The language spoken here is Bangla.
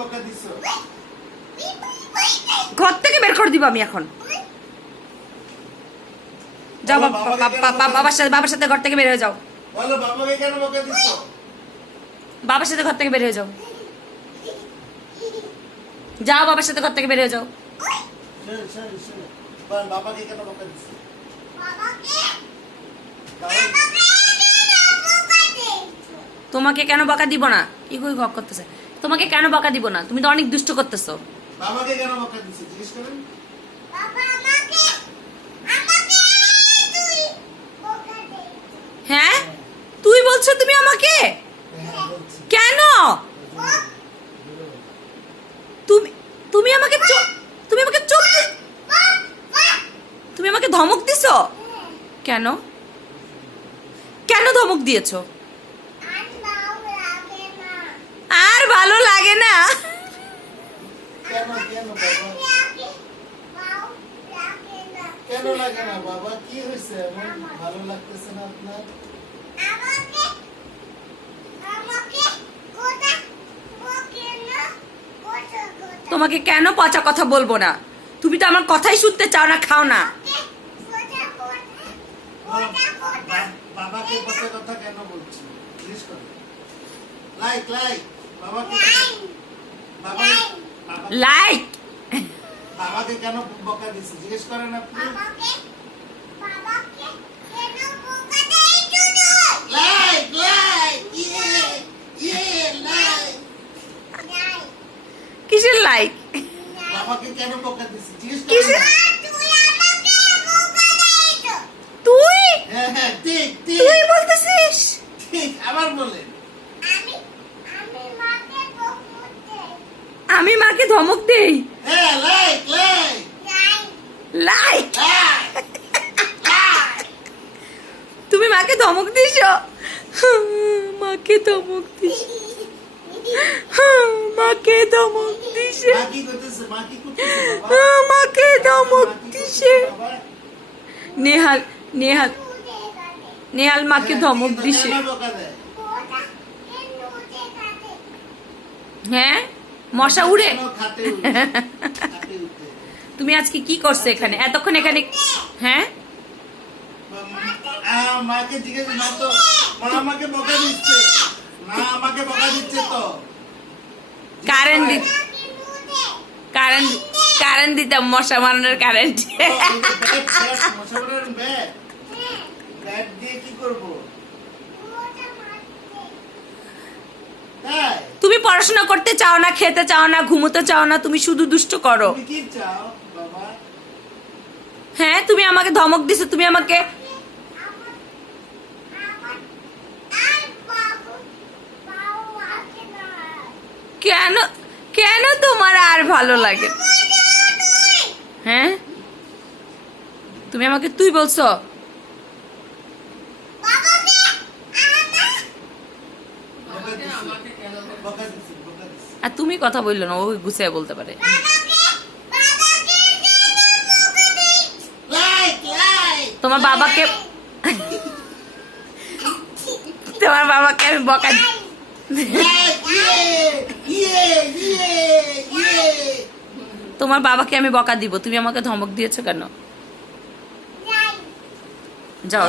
বকা দিছো? ঘর থেকে বের করে দিব আমি এখন। যাও বাবার সাথে ঘর থেকে বের হয়ে যাও। বলো বাবাকে কেন বকা দিছো? বাবার সাথে ঘর থেকে বের হয়ে যাও। যাও বাবার সাথে ঘর থেকে বের হয়ে যাও। বাবাকে কেন বকা দিছো? তোমাকে কেন বকা দিব না? ইগোই গক করতেছে। তোমাকে কেন বকা দিব না? তুমি তো অনেক দুষ্ট করতেছো। বাবাকে কেন বকা দিছো জিজ্ঞেস করেন। হ্যাঁ তুই বলছো তুমি আমাকে কেন? তুমি তুমি আমাকে তুমি আমাকে তুমি আমাকে ধমক দিছো কেন? কেন ধমক দিয়েছো? আর ভালো লাগে না। কেন কেন বাবা কেন লাগে না বাবা? কি হয়েছে? এমন ভালো লাগতেছে না আপনার? তোমাকে কেন পচা কথা বলবো না? তুমি তো আমার কথাই শুনতে চাও না, খাও না। বাবাকে পচা কথা কেন বলছি জিজ্ঞেস করেন। লাইক লাইক বাবাকে লাইক বাবাকে কেন বকা দিছে জিজ্ঞেস করেন আপনি। লাইক লাইক লাইক কিসের লাইক? বাবাকে কেন বকা দিছে জিজ্ঞেস কিসের? করেন। তুই হ্যাঁ হ্যাঁ ঠিক ঠিক তুই বলতেছিস? ঠিক আবার বলেন। আমি মাকে ধমক দেই? হ্যাঁ লাইক লাইক লাইক লাইক তুমি মাকে ধমক দিছো? মাকে ধমক দিছো? মাকে ধমক দিছে? মা কি করতেছে? মা কি করতেছে বাবা? মাকে ধমক দিছে? নেহাল নেহাল নেহাল মাকে ধমক দিছে। কেন বকা দেয়? হ্যাঁ মশা উড়ে? কেন খাটে উঠে? খাটে উঠে। তুমি আজকে কি করছো এখানে এতক্ষণ? এখানে হ্যাঁ মাকে জিজ্ঞেস মা তো মা আমাকে বকা দিচ্ছে। মা আমাকে বকা দিচ্ছে তো। কারেন্ট দি কারেন্ট কারেন্ট দিতাম, মশা মারানোর কারেন্ট। ব্যাট দিয়ে কি করব? তাই তুমি পড়াশোনা করতে চাও না, খেতে চাও না, ঘুমোতে চাও না, তুমি শুধু দুষ্ট করো। তুমি কি চাও বাবা? হ্যাঁ তুমি আমাকে ধমক দিছো। তুমি আমাকে কেন কেন তোমার আর ভালো লাগে? হ্যাঁ তুমি আমাকে তুই বলছো? বকা দিছি বকা দিছি। আর তুমি কথা বললো না, ও গুছিয়ে বলতে পারে। লাইক লাইক তোমার বাবাকে তোমার বাবাকে আমি বকা লাইক ইয়ে ইয়ে ইয়ে তোমার বাবাকে আমি বকা দিব। তুমি আমাকে ধমক দিয়েছো কেন? যাও।